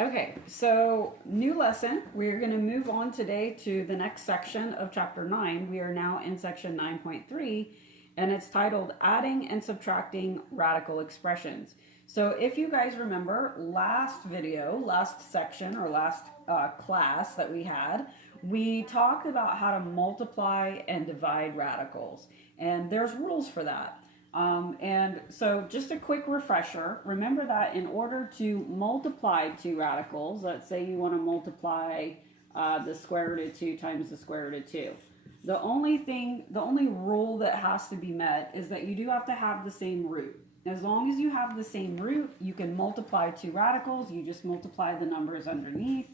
Okay, so new lesson. We're going to move on today to the next section of chapter 9. We are now in section 9.3, and it's titled Adding and Subtracting Radical Expressions. So if you guys remember last video, last section, or last class that we had, we talked about how to multiply and divide radicals, and there's rules for that. And so just a quick refresher, remember that in order to multiply two radicals, let's say you want to multiply the square root of 2 times the square root of 2. The only rule that has to be met is that you do have to have the same root. As long as you have the same root, you can multiply two radicals. You just multiply the numbers underneath.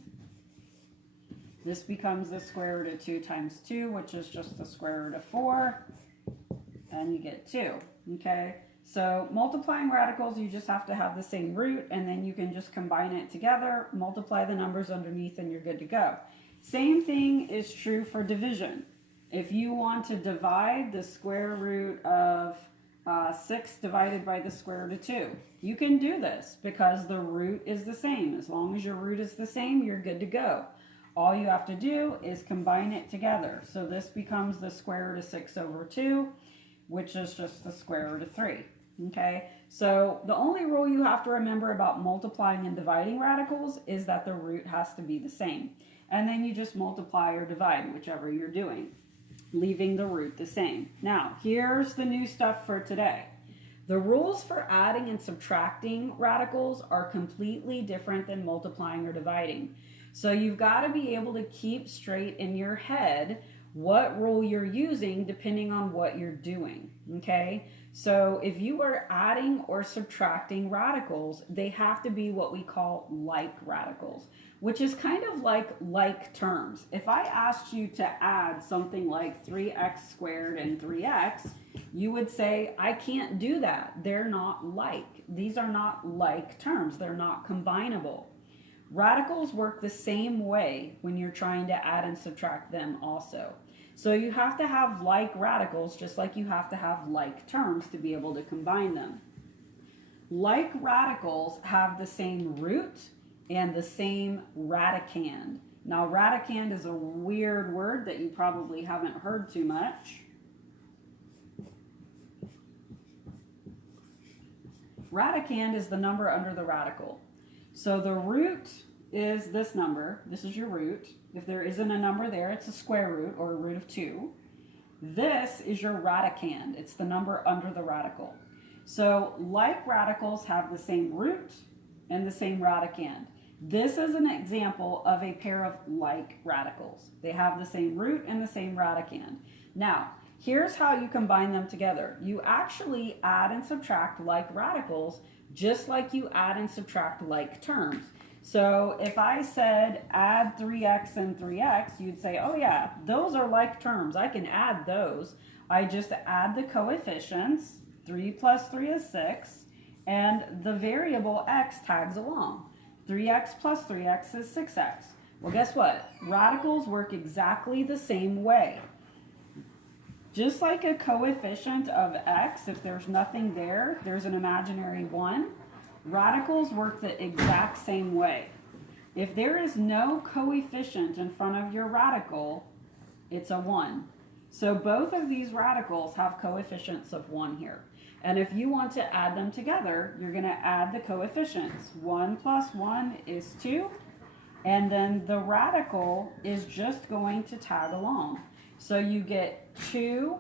This becomes the square root of 2 times 2, which is just the square root of 4. And you get 2. Okay, so multiplying radicals, you just have to have the same root, and then you can just combine it together, multiply the numbers underneath, and you're good to go. Same thing is true for division. If you want to divide the square root of 6 divided by the square root of 2, you can do this because the root is the same. As long as your root is the same, you're good to go. All you have to do is combine it together. So this becomes the square root of 6 over 2, which is just the square root of 3. Okay, so the only rule you have to remember about multiplying and dividing radicals is that the root has to be the same. And then you just multiply or divide, whichever you're doing, leaving the root the same. Now, here's the new stuff for today. The rules for adding and subtracting radicals are completely different than multiplying or dividing. So you've got to be able to keep straight in your head what rule you're using depending on what you're doing, okay? So if you are adding or subtracting radicals, they have to be what we call like radicals, which is kind of like terms. If I asked you to add something like 3x squared and 3x, you would say, I can't do that. They're not like. These are not like terms. They're not combinable. Radicals work the same way when you're trying to add and subtract them also. So you have to have like radicals just like you have to have like terms to be able to combine them. Like radicals have the same root and the same radicand. Now radicand is a weird word that you probably haven't heard too much. Radicand is the number under the radical. So the root is this number. This is your root. If there isn't a number there, it's a square root or a root of 2. This is your radicand. It's the number under the radical. So like radicals have the same root and the same radicand. This is an example of a pair of like radicals. They have the same root and the same radicand. Now, here's how you combine them together. You actually add and subtract like radicals just like you add and subtract like terms. So if I said add 3x and 3x, you'd say, oh yeah, those are like terms. I can add those. I just add the coefficients. 3 plus 3 is 6. And the variable x tags along. 3x plus 3x is 6x. Well, guess what? Radicals work exactly the same way. Just like a coefficient of x, if there's nothing there, there's an imaginary 1. Radicals work the exact same way. If there is no coefficient in front of your radical, it's a 1. So both of these radicals have coefficients of 1 here. And if you want to add them together, you're going to add the coefficients. 1 plus 1 is 2. And then the radical is just going to tag along. So you get 2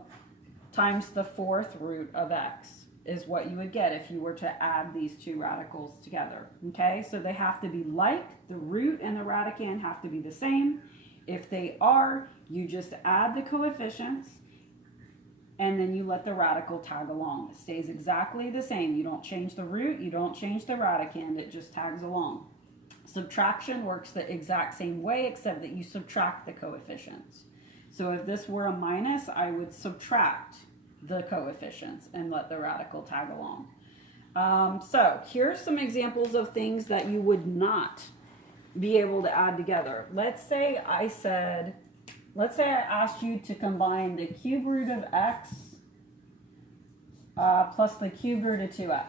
times the 4th root of x is what you would get if you were to add these two radicals together. Okay, so they have to be like. The root and the radicand have to be the same. If they are, you just add the coefficients and then you let the radical tag along. It stays exactly the same. You don't change the root, you don't change the radicand, it just tags along. Subtraction works the exact same way except that you subtract the coefficients. So if this were a minus, I would subtract the coefficients and let the radical tag along. So here's some examples of things that you would not be able to add together. Let's say I asked you to combine the cube root of x plus the cube root of 2x.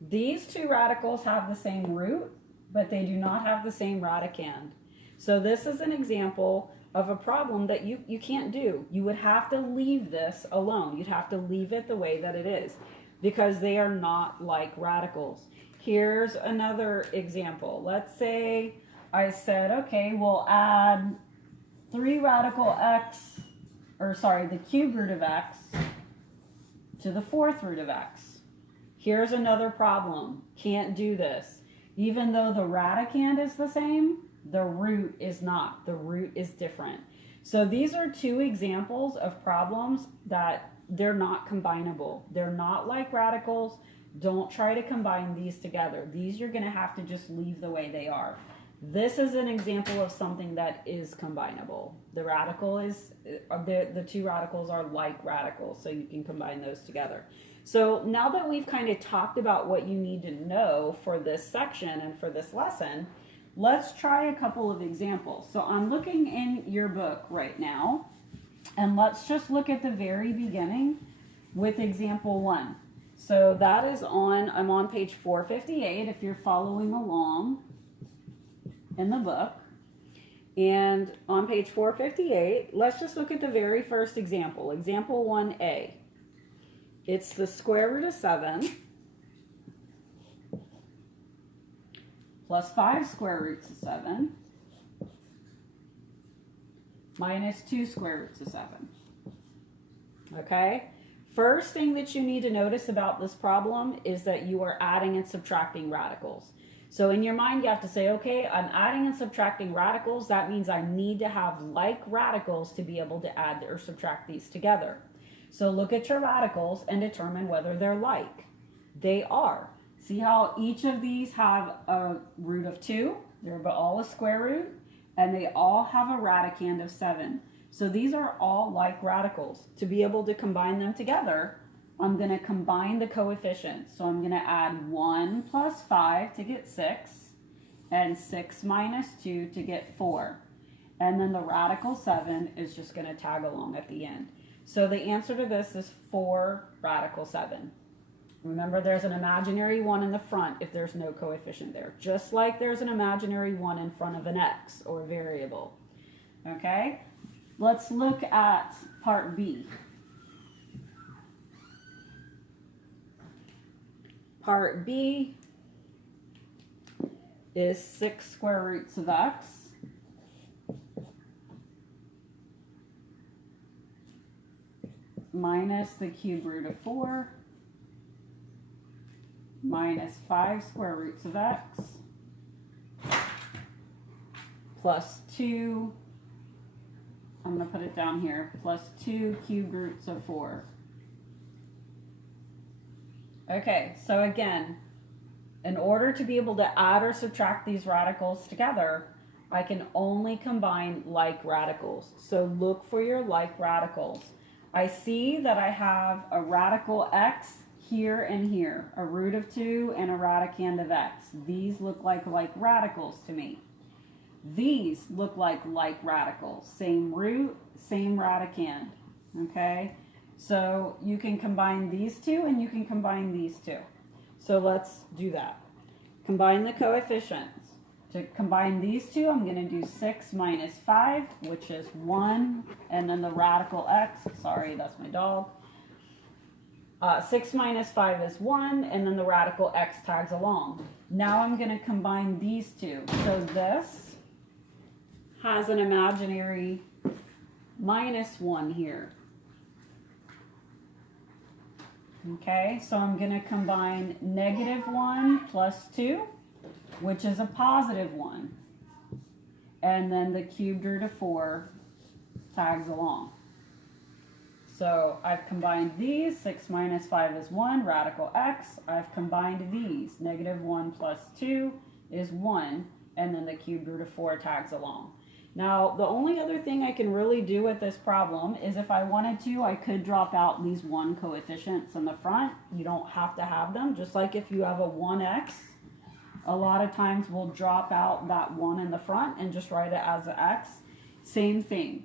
These two radicals have the same root, but they do not have the same radicand. So this is an example of a problem that you can't do. You would have to leave this alone. You'd have to leave it the way that it is because they are not like radicals. Here's another example. Let's say I said, okay, we'll add 3 radical x, or sorry, the cube root of x to the 4th root of x. Here's another problem. Can't do this. Even though the radicand is the same, the root is not. The root is different. So these are 2 examples of problems that they're not combinable. They're not like radicals. Don't try to combine these together. These you're going to have to just leave the way they are. This is an example of something that is combinable. The radical is, the 2 radicals are like radicals, so you can combine those together. So now that we've kind of talked about what you need to know for this section and for this lesson, let's try a couple of examples. So I'm looking in your book right now, and let's just look at the very beginning with example 1. So that is I'm on page 458 if you're following along in the book. And on page 458, let's just look at the very first example, example 1a. It's the square root of 7 plus 5 square roots of 7 minus 2 square roots of 7. Okay? First thing that you need to notice about this problem is that you are adding and subtracting radicals. So in your mind, you have to say, okay, I'm adding and subtracting radicals. That means I need to have like radicals to be able to add or subtract these together. So look at your radicals and determine whether they're like. They are. See how each of these have a root of 2? They're all a square root, and they all have a radicand of 7. So these are all like radicals. To be able to combine them together, I'm going to combine the coefficients. So I'm going to add 1 plus 5 to get 6, and 6 minus 2 to get 4. And then the radical 7 is just going to tag along at the end. So the answer to this is 4 radical 7. Remember, there's an imaginary 1 in the front if there's no coefficient there. Just like there's an imaginary 1 in front of an x or variable. Okay? Let's look at part B. Part B is 6 square roots of x minus the cube root of 4 minus 5 square roots of x plus 2, I'm going to put it down here, plus 2 cube roots of 4. Okay, so again, in order to be able to add or subtract these radicals together, I can only combine like radicals. So look for your like radicals. I see that I have a radical x here and here, a root of 2 and a radicand of x. These look like radicals to me. These look like radicals. Same root, same radicand. Okay? So you can combine these two and you can combine these two. So let's do that. Combine the coefficients. To combine these two, I'm going to do 6 minus 5, which is 1, and then the radical x, sorry, that's my dog. 6 minus 5 is 1, and then the radical x tags along. Now I'm going to combine these two. So this has an imaginary minus 1 here. Okay, so I'm going to combine negative 1 plus 2, which is a positive 1. And then the cubed root of 4 tags along. So I've combined these. 6 minus 5 is 1, radical x. I've combined these. Negative 1 plus 2 is 1, and then the cubed root of 4 tags along. Now, the only other thing I can really do with this problem is if I wanted to, I could drop out these 1 coefficients in the front. You don't have to have them. Just like if you have a 1x, a lot of times we'll drop out that 1 in the front and just write it as an x. Same thing.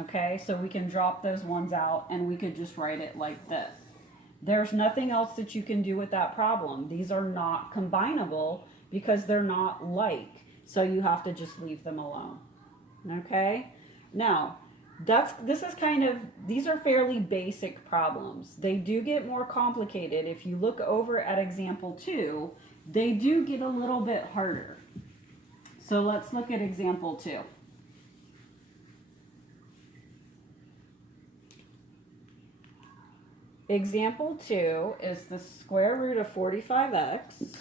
Okay, so we can drop those ones out and we could just write it like this. There's nothing else that you can do with that problem. These are not combinable because they're not like. So you have to just leave them alone. Okay? Now, these are fairly basic problems. They do get more complicated. If you look over at example 2, they do get a little bit harder. So let's look at example 2. Example 2 is the square root of 45x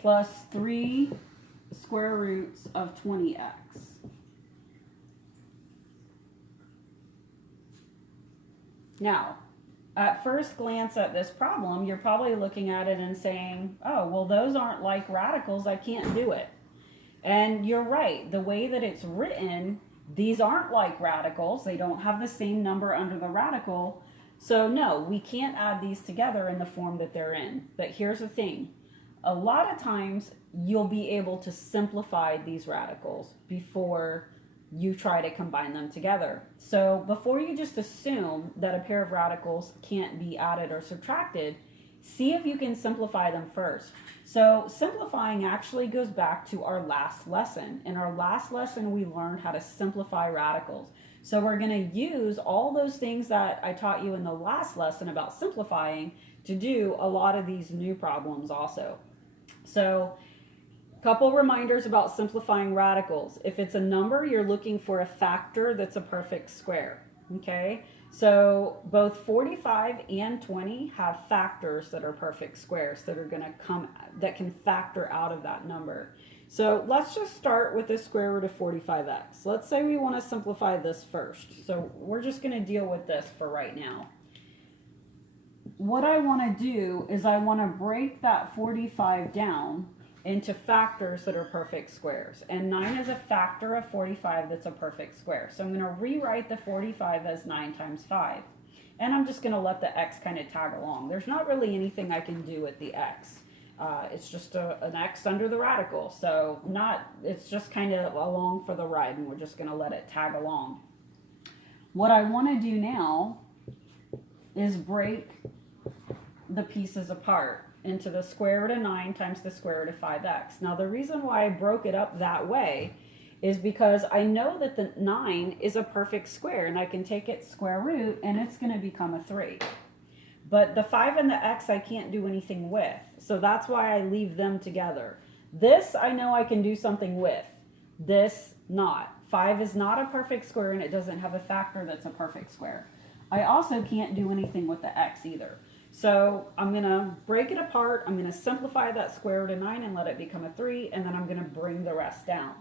plus 3 square roots of 20x. Now, at first glance at this problem, you're probably looking at it and saying, oh, well, those aren't like radicals, I can't do it. And you're right, the way that it's written, these aren't like radicals. They don't have the same number under the radical. So no, we can't add these together in the form that they're in. But here's the thing. A lot of times you'll be able to simplify these radicals before you try to combine them together. So before you just assume that a pair of radicals can't be added or subtracted, see if you can simplify them first. So simplifying actually goes back to our last lesson. In our last lesson, we learned how to simplify radicals. So we're going to use all those things that I taught you in the last lesson about simplifying to do a lot of these new problems also. So a couple reminders about simplifying radicals. If it's a number, you're looking for a factor that's a perfect square. Okay? So both 45 and 20 have factors that are perfect squares that can factor out of that number. So let's just start with the square root of 45x. Let's say we want to simplify this first. So we're just going to deal with this for right now. What I want to do is I want to break that 45 down into factors that are perfect squares. And 9 is a factor of 45 that's a perfect square. So I'm going to rewrite the 45 as 9 times 5. And I'm just going to let the x kind of tag along. There's not really anything I can do with the x. It's just an x under the radical. So it's just kind of along for the ride, and we're just going to let it tag along. What I want to do now is break the pieces apart into the square root of 9 times the square root of 5x. Now the reason why I broke it up that way is because I know that the 9 is a perfect square, and I can take its square root and it's going to become a 3. But the 5 and the x I can't do anything with, so that's why I leave them together. This I know I can do something with, this not. 5 is not a perfect square, and it doesn't have a factor that's a perfect square. I also can't do anything with the x either. So I'm going to break it apart. I'm going to simplify that square root of 9 and let it become a 3, and then I'm going to bring the rest down.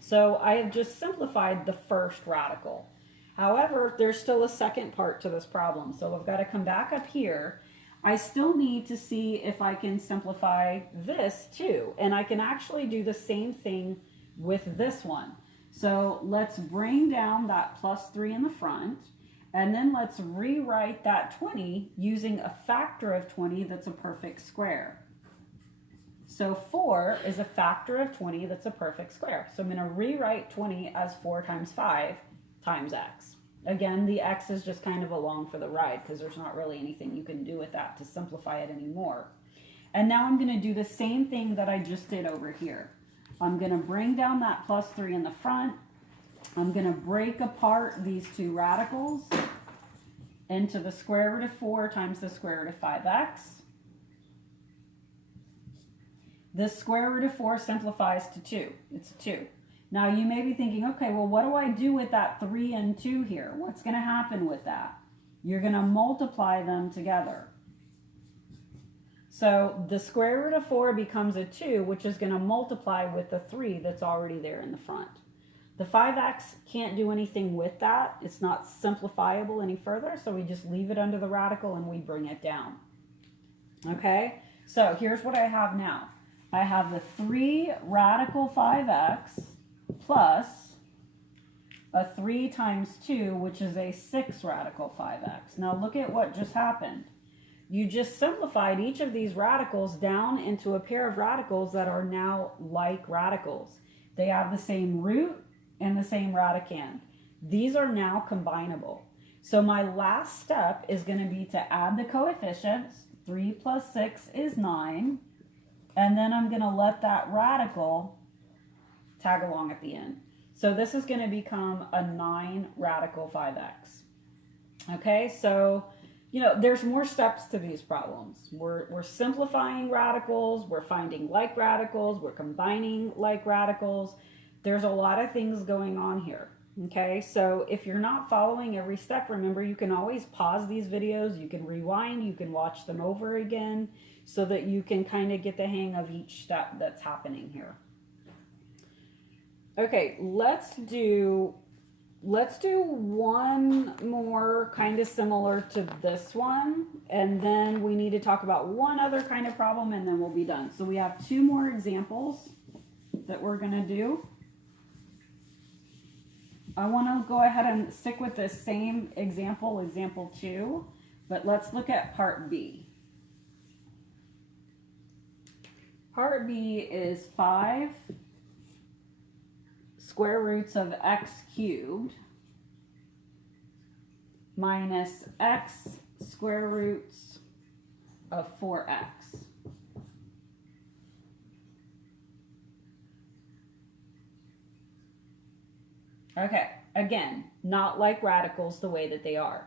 So I have just simplified the first radical. However, there's still a second part to this problem. So I've got to come back up here. I still need to see if I can simplify this too. And I can actually do the same thing with this one. So let's bring down that plus 3 in the front. And then let's rewrite that 20 using a factor of 20 that's a perfect square. So 4 is a factor of 20 that's a perfect square. So I'm going to rewrite 20 as 4 times 5 times x. Again, the x is just kind of along for the ride because there's not really anything you can do with that to simplify it anymore. And now I'm going to do the same thing that I just did over here. I'm going to bring down that plus 3 in the front. I'm going to break apart these two radicals into the square root of 4 times the square root of 5x. The square root of 4 simplifies to 2. It's 2. Now you may be thinking, okay, well, what do I do with that 3 and 2 here? What's going to happen with that? You're going to multiply them together. So the square root of 4 becomes a 2, which is going to multiply with the 3 that's already there in the front. The 5x can't do anything with that. It's not simplifiable any further, so we just leave it under the radical and we bring it down. Okay, so here's what I have now. I have the 3 radical 5x plus a 3 times 2, which is a 6 radical 5x. Now look at what just happened. You just simplified each of these radicals down into a pair of radicals that are now like radicals. They have the same root, and the same radicand. These are now combinable. So my last step is going to be to add the coefficients. 3 plus 6 is 9. And then I'm going to let that radical tag along at the end. So this is going to become a 9 radical 5x. Okay, so, you know, there's more steps to these problems. We're simplifying radicals, we're finding like radicals, we're combining like radicals. There's a lot of things going on here. Okay, so if you're not following every step, remember you can always pause these videos, you can rewind, you can watch them over again so that you can kind of get the hang of each step that's happening here. Okay, let's do one more kind of similar to this one, and then we need to talk about one other kind of problem, and then we'll be done. So we have 2 more examples that we're going to do. I want to go ahead and stick with this same example, example 2, but let's look at part B. Part B is 5 square roots of x cubed minus x square roots of 4x. Okay, again, not like radicals the way that they are.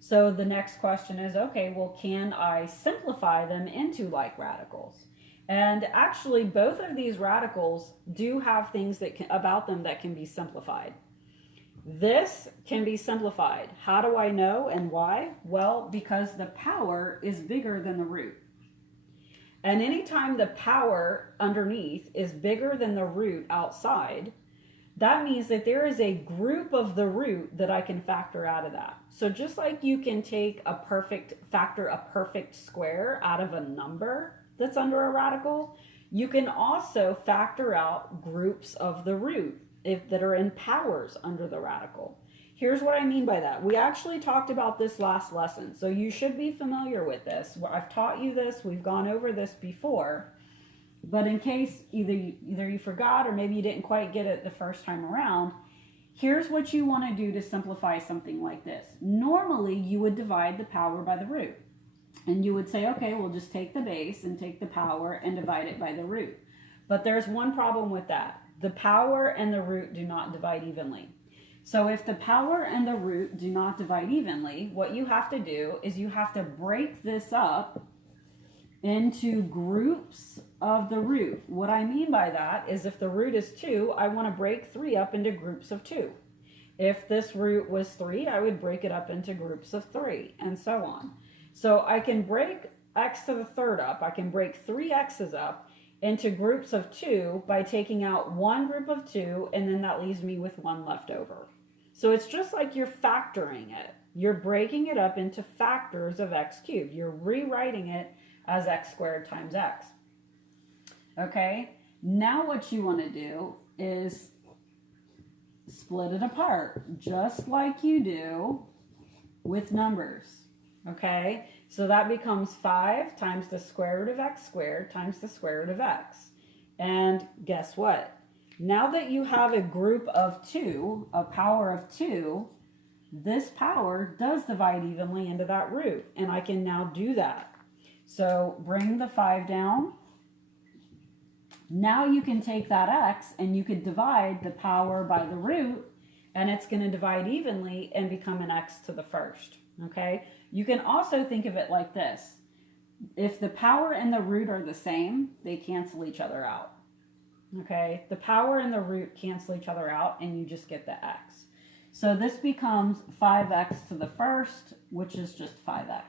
So the next question is, okay, well, can I simplify them into like radicals? And actually, both of these radicals do have things about them that can be simplified. This can be simplified. How do I know and why? Well, because the power is bigger than the root. And anytime the power underneath is bigger than the root outside, that means that there is a group of the root that I can factor out of that. So just like you can take factor a perfect square out of a number that's under a radical, you can also factor out groups of the root that are in powers under the radical. Here's what I mean by that. We actually talked about this last lesson, so you should be familiar with this. I've taught you this, we've gone over this before. But in case either you forgot or maybe you didn't quite get it the first time around, here's what you want to do to simplify something like this. Normally, you would divide the power by the root. And you would say, okay, we'll just take the base and take the power and divide it by the root. But there's one problem with that. The power and the root do not divide evenly. So if the power and the root do not divide evenly, what you have to do is you have to break this up into groups of the root. What I mean by that is if the root is 2, I want to break 3 up into groups of 2. If this root was 3, I would break it up into groups of 3, and so on. So I can break x to the third up, I can break 3 x's up into groups of 2 by taking out one group of 2, and then that leaves me with 1 left over. So it's just like you're factoring it. You're breaking it up into factors of x cubed. You're rewriting it as x squared times x. Okay, now what you want to do is split it apart, just like you do with numbers. Okay, so that becomes 5 times the square root of x squared times the square root of x. And guess what? Now that you have a group of 2, a power of 2, this power does divide evenly into that root. And I can now do that. So bring the 5 down. Now you can take that x and you could divide the power by the root, and it's going to divide evenly and become an x to the first. Okay? You can also think of it like this. If the power and the root are the same, they cancel each other out. Okay? The power and the root cancel each other out, and you just get the x. So this becomes 5x to the first, which is just 5x.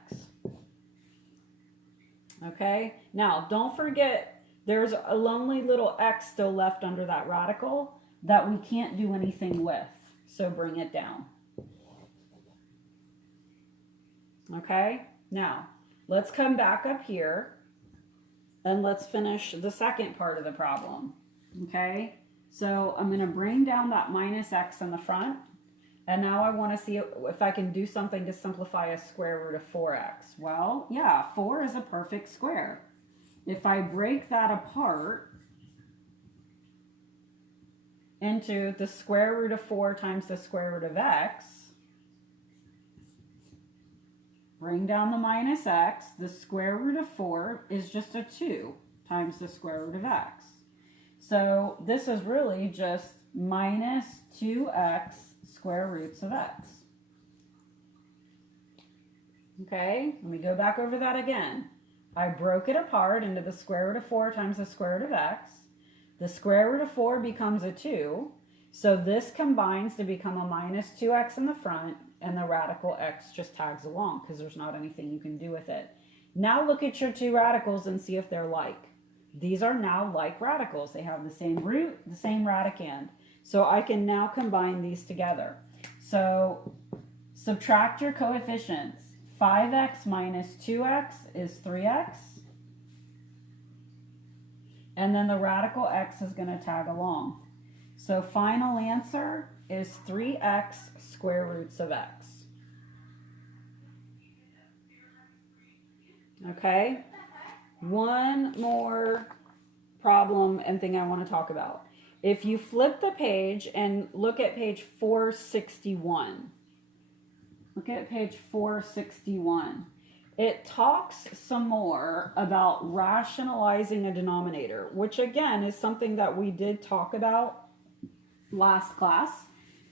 Okay? Now, don't forget, there's a lonely little x still left under that radical that we can't do anything with. So bring it down. Okay? Now, let's come back up here and let's finish the second part of the problem. Okay? So I'm going to bring down that minus x in the front. And now I want to see if I can do something to simplify a square root of 4x. Well, yeah, 4 is a perfect square. If I break that apart, into the square root of 4 times the square root of x. Bring down the minus x. The square root of 4 is just a 2 times the square root of x. So this is really just minus 2x square roots of x. Okay, let me go back over that again. I broke it apart into the square root of 4 times the square root of x. The square root of 4 becomes a 2. So this combines to become a minus 2x in the front, and the radical x just tags along because there's not anything you can do with it. Now look at your two radicals and see if they're like. These are now like radicals. They have the same root, the same radicand. So I can now combine these together. So subtract your coefficients. 5x minus 2x is 3x. And then the radical x is going to tag along. So final answer is 3x square roots of x. Okay? One more problem and thing I want to talk about. If you flip the page and look at page 461. Look at page 461. It talks some more about rationalizing a denominator, which again is something that we did talk about last class.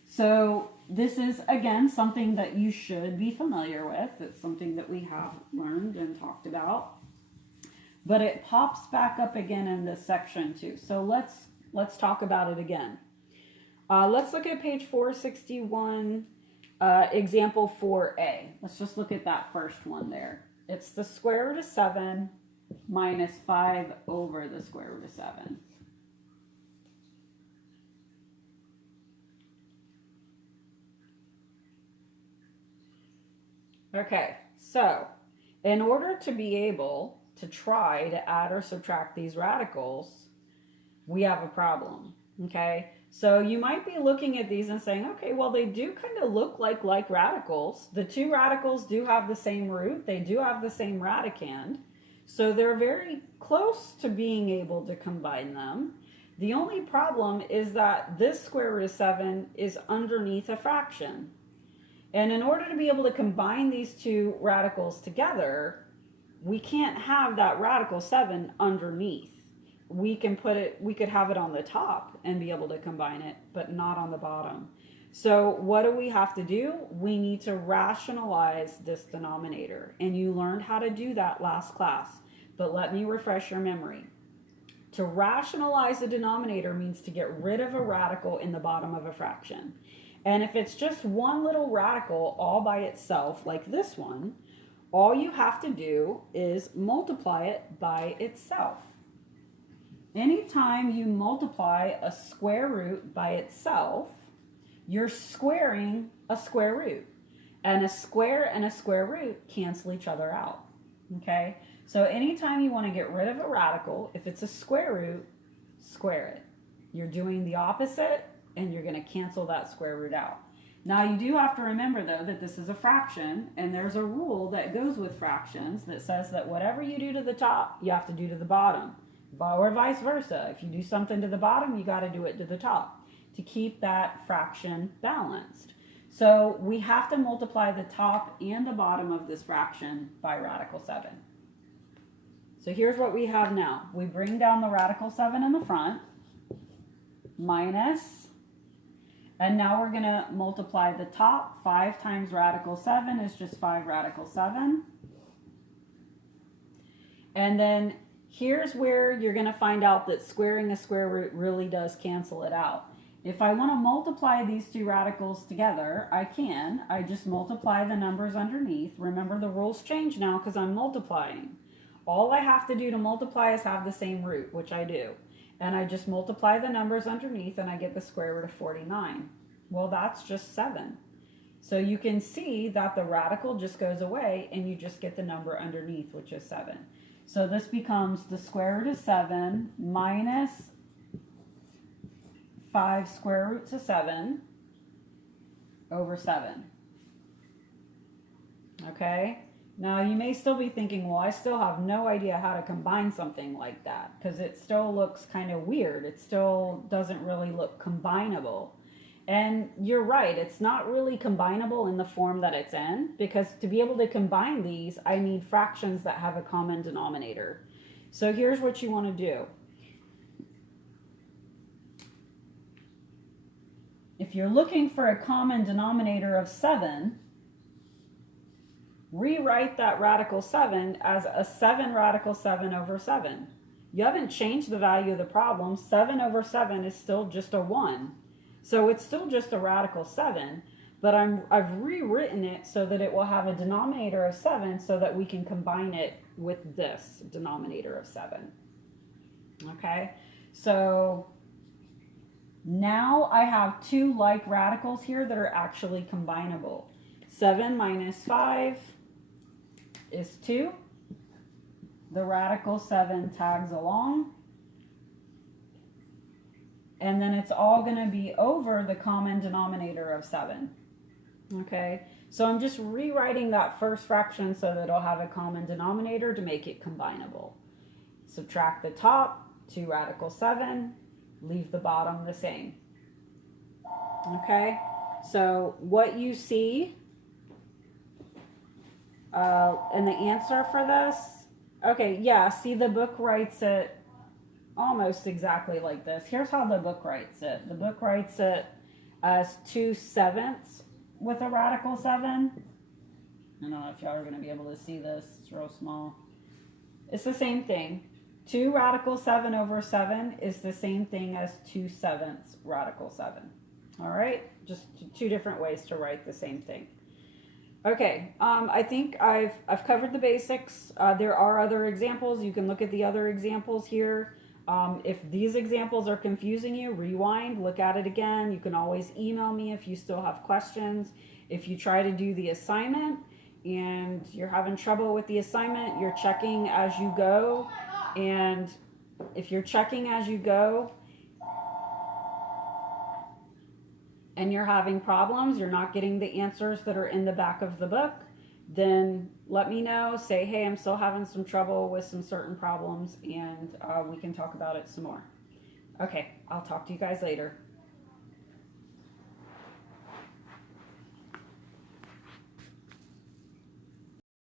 So this is again something that you should be familiar with. It's something that we have learned and talked about. But it pops back up again in this section too. So let's talk about it again. Let's look at page 461. Example 4a. Let's just look at that first one there. It's the square root of 7 minus 5 over the square root of 7. Okay, so in order to be able to try to add or subtract these radicals, we have a problem, okay? So you might be looking at these and saying, okay, well, they do kind of look like radicals. The two radicals do have the same root. They do have the same radicand. So they're very close to being able to combine them. The only problem is that this square root of 7 is underneath a fraction. And in order to be able to combine these two radicals together, we can't have that radical 7 underneath. We could have it on the top and be able to combine it, but not on the bottom. So what do we have to do? We need to rationalize this denominator. And you learned how to do that last class. But let me refresh your memory. To rationalize a denominator means to get rid of a radical in the bottom of a fraction. And if it's just one little radical all by itself, like this one, all you have to do is multiply it by itself. Anytime you multiply a square root by itself, you're squaring a square root. And a square root cancel each other out. Okay? So anytime you want to get rid of a radical, if it's a square root, square it. You're doing the opposite, and you're going to cancel that square root out. Now you do have to remember though that this is a fraction, and there's a rule that goes with fractions that says that whatever you do to the top, you have to do to the bottom. Or vice versa. If you do something to the bottom, you got to do it to the top to keep that fraction balanced. So we have to multiply the top and the bottom of this fraction by radical 7. So here's what we have now. We bring down the radical 7 in the front, minus, and now we're going to multiply the top. 5 times radical 7 is just 5 radical 7. And then here's where you're going to find out that squaring a square root really does cancel it out. If I want to multiply these two radicals together, I can. I just multiply the numbers underneath. Remember, the rules change now because I'm multiplying. All I have to do to multiply is have the same root, which I do. And I just multiply the numbers underneath and I get the square root of 49. Well, that's just 7. So you can see that the radical just goes away and you just get the number underneath, which is 7. So this becomes the square root of 7 minus 5 square roots of 7 over 7. Okay? Now, you may still be thinking, well, I still have no idea how to combine something like that because it still looks kind of weird. It still doesn't really look combinable. And you're right, it's not really combinable in the form that it's in because to be able to combine these, I need fractions that have a common denominator. So here's what you want to do. If you're looking for a common denominator of 7, rewrite that radical 7 as a 7 radical 7 over 7. You haven't changed the value of the problem. 7 over 7 is still just a 1. So it's still just a radical 7, but I've rewritten it so that it will have a denominator of 7 so that we can combine it with this denominator of 7. Okay, so now I have two like radicals here that are actually combinable. 7 minus 5 is 2. The radical 7 tags along. And then it's all going to be over the common denominator of 7. Okay, so I'm just rewriting that first fraction so that it'll have a common denominator to make it combinable. Subtract the top, 2 radical 7, leave the bottom the same. Okay, so what you see in the answer for this, okay, yeah, see the book writes it almost exactly like this. Here's how the book writes it. The book writes it as 2/7 with a radical 7. I don't know if y'all are going to be able to see this. It's real small. It's the same thing. 2 radical 7 over 7 is the same thing as 2/7 radical 7. All right? Just two different ways to write the same thing. Okay, I think I've covered the basics. There are other examples. You can look at the other examples here. If these examples are confusing you, rewind, look at it again. You can always email me if you still have questions. If you try to do the assignment and you're having trouble with the assignment, you're checking as you go. And if you're checking as you go and you're having problems, you're not getting the answers that are in the back of the book, then let me know. Say, hey, I'm still having some trouble with some certain problems, and we can talk about it some more. Okay, I'll talk to you guys later.